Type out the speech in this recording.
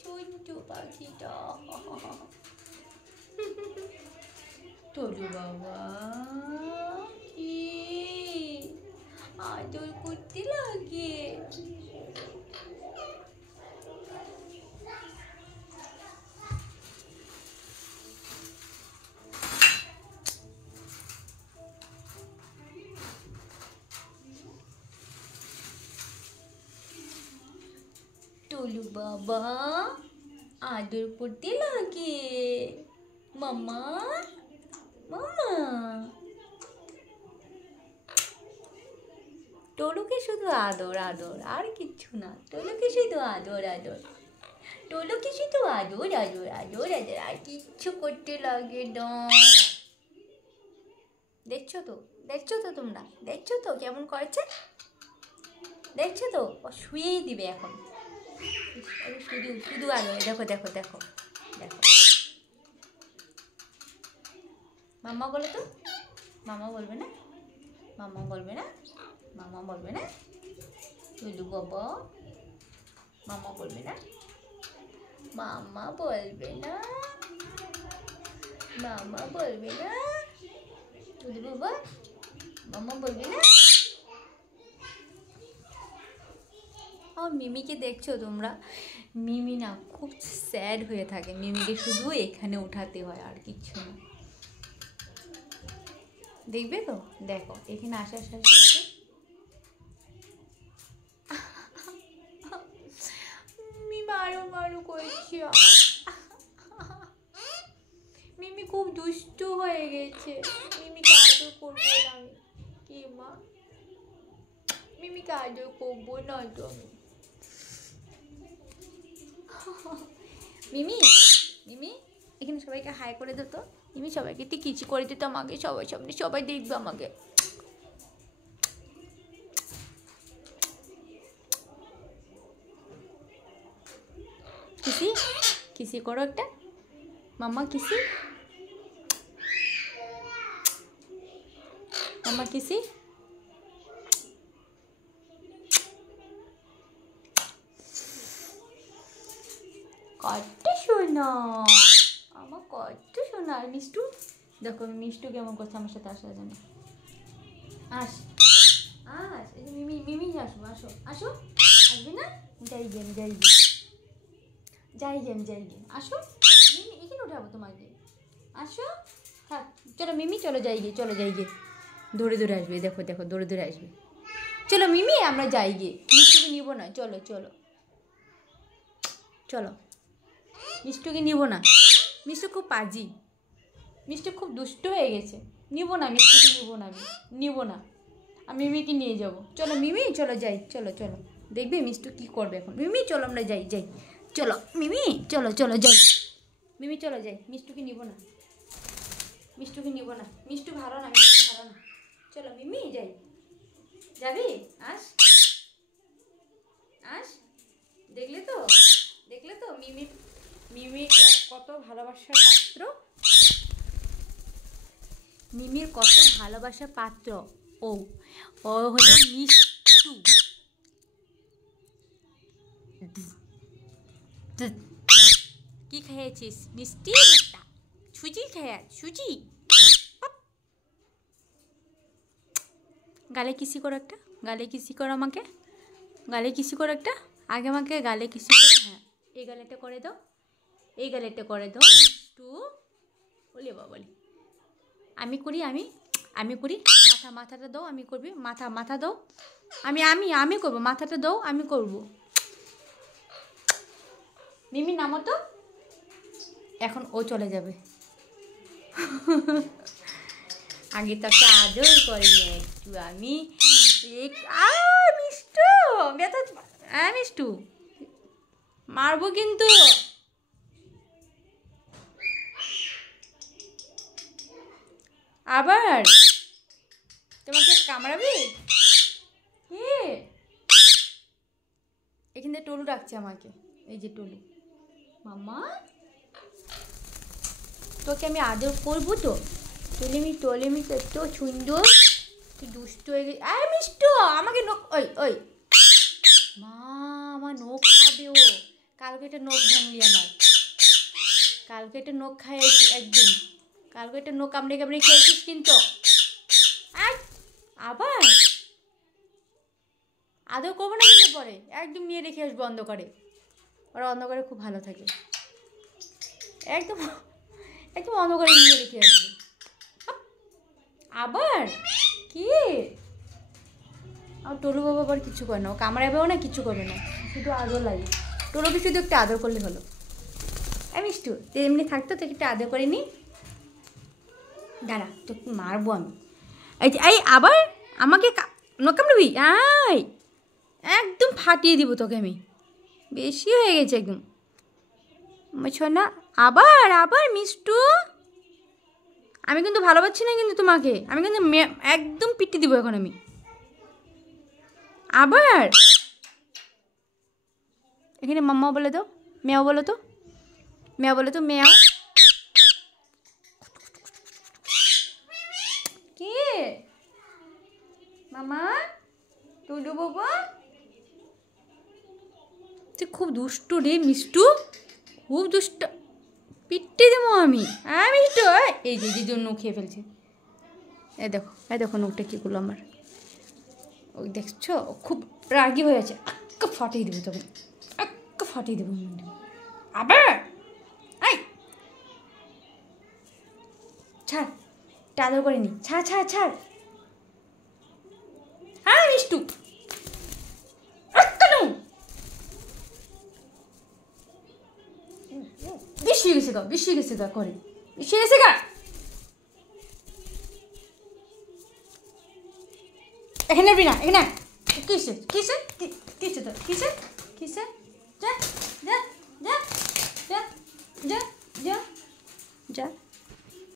ছুন্টু পাখিটা। টলু বাবা কি আদর করতে লাগে। টলু বাবা আদর করতে লাগে মামা মামা। টলুকে শুধু আদর আদর আর কিচ্ছু না। টলুকে শুধু আদর আদর। টলুকে শুধু আদর আদর আদর আদর আর কিচ্ছু করতে লাগে না। দেখছো তো তোমরা দেখছো তো কেমন করেছে, দেখছো তো? ও শুয়েই দিবে এখন। শুধু শুধু আদর। দেখো দেখো দেখো দেখো। মাম্মা বলো তো। মামা বলবে না? মামা বলবে না? মামা বলবে না? টুলু বাবা মামা বলবে না? মামা বলবে না? মামা বলবে না? টুলু বাবা মামা বলবে না? আর মিমিকে দেখছো তোমরা? মিমি না খুব স্যাড হয়ে থাকে। মিমিকে শুধু এখানে উঠাতে হয় আর কিচ্ছু না। দেখবে তো? দেখো এখানে আসা করছে। মিমি মারো মারো করছি। মিমি খুব দুষ্টু হয়ে গেছে। মিমিকে আদর করবো না আমি। কি মা? মিমিকে আদর করবো না তো আমি। মিমি মিমি এখানে সবাইকে হাই করে দে তো। মিমি সবাইকে টিকিচি করে দিত আমাকে, সবাই সামনে সবাই দেখবে আমাকে। কিসি কিসি করো একটা মাম্মা। কিসি মাম্মা কিসি। কত শোনা আমার, কত শোনা। আর মিষ্টু দেখো মিষ্টু কেমন করছে আমার সাথে আসার জন্য। আস আস এই যে মিমি মিমি আসো আসো আসো। আসবে না? যাই গেম যাই গেম যাই গেম যাই গেম। আসো মিমি এখানে উঠাবো তোমাকে। আসো থাক। চলো মিমি চলো যাই গে চলো যাই গে। দৌড়ে দৌড়ে আসবে দেখো দেখো দৌড়ে দৌড়ে আসবে। চলো মিমি আমরা যাই গে। মিষ্টুকে নিব না। চলো চলো চলো। মিষ্টুকে নিব না। মিষ্টু খুব পাজি। মিষ্টু খুব দুষ্ট হয়ে গেছে। নিব না মিষ্টুকে নিব না। আমি নিব না। আমি মিমিকে নিয়ে যাব। চলো মিমি চলো যাই। চলো চলো দেখবে মিষ্টু কি করবে এখন। মিমি চলো আমরা যাই যাই। চলো মিমি চলো চলো যাই। মিমি চলো যাই। মিষ্টুকে নিব না। মিষ্টুকে নিব না। মিষ্টু ভালো না। মিষ্টু ভালো না। চলো মিমি যাই। যাবি? আস আস। দেখলে তো দেখলে তো মিমি মিমি কত ভালোবাসার পাত্র। মিমির কত ভালোবাসার পাত্র। ও ও হলো মিষ্টু। কি খেয়েছিস? মিষ্টি একটা সুজি খেয়ে সুজি। গালে কিসি করো একটা। গালে কিসি করো আমাকে। গালে কিসি করো একটা। আগে আমাকে গালে কিসি করো। হ্যাঁ এই গালেটা করে দাও। এই গালেটা করে দাও মিষ্টু। বলে বাবা বলি আমি করি। আমি আমি করি। মাথাটা দাও আমি করবি। মাথা দাও। আমি আমি আমি করবো। মাথাটা দাও আমি করব। মিমি নামো তো। এখন ও চলে যাবে। আগে তাকে আদর করিনি একটু আমি। মিষ্টু ব্যথা। হ্যাঁ মিষ্টু মারবো কিন্তু। আবার তোমাকে কামড়াবি। এখান থেকে টলু ডাকছে আমাকে। এই যে টলু মামা তোকে আমি আদর করবো তো। টলেমি তো এত সুন্দর। তুই দুষ্ট হয়ে গেছিস। আরে মিষ্টু আমাকে নখ। ওই ওই মা আমার নখ খাবে ও। কালকে একটা নখ ভাঙলি আমার, কালকে একটা নখ খাইয়েছি একদম, কালকে একটা নখ কামড়ে কামড়ে খেয়েছিস কিন্তু। আবার আদর করবো না কিন্তু পরে, একদম নিয়ে রেখে আসবো অন্ধকারে, ওরা অন্ধকারে খুব ভালো থাকে, একদম একদম অন্ধকারে নিয়ে রেখে আসবো। আবার কি আর টলু বাবা আবার কিছু করে না, ও কামড়াবেও না, কিছু করবে না, শুধু আদর লাগে। টলুকে শুধু একটু আদর করলে হলো। মিষ্টু তুই এমনি থাকতো, তোকে একটু আদর করে নি, দাঁড়া তোকে মারবো আমি। এই আবার আমাকে নখ কামড়াবি? আয় একদম ফাটিয়ে দিব তোকে আমি, বেশি হয়ে গেছে একদম। না আবার আবার মিষ্টু, আমি কিন্তু ভালোবাসছি না কিন্তু তোমাকে, আমি কিন্তু একদম পিটি দিব এখন আমি। আবার এখানে মাম্মা বলে দাও, মেয়াও বলো তো, মেয়াও বলো তো, মেয়াও। কে মামা? টুলু বাবা তুই খুব দুষ্টু রে মিষ্টু, খুব দুষ্ট, পিটে দেবো আমি। মিষ্টু এই যে জন্য খেয়ে ফেলছে, এই দেখো নোকটা কী করলো আমার, ওই দেখছো খুব রাগি হয়ে আছে, আক্কা ফাটিয়ে দেবো তবে, আক্কা ফাটিয়ে দেবো। আবার ছাড়, আদর করে নি, ছাড়। মিষ্টু বেশি গেছে গা করে, বেশি গেছে গা। এখানে না, এখানে কিসে কিসে কিসে কিসে যা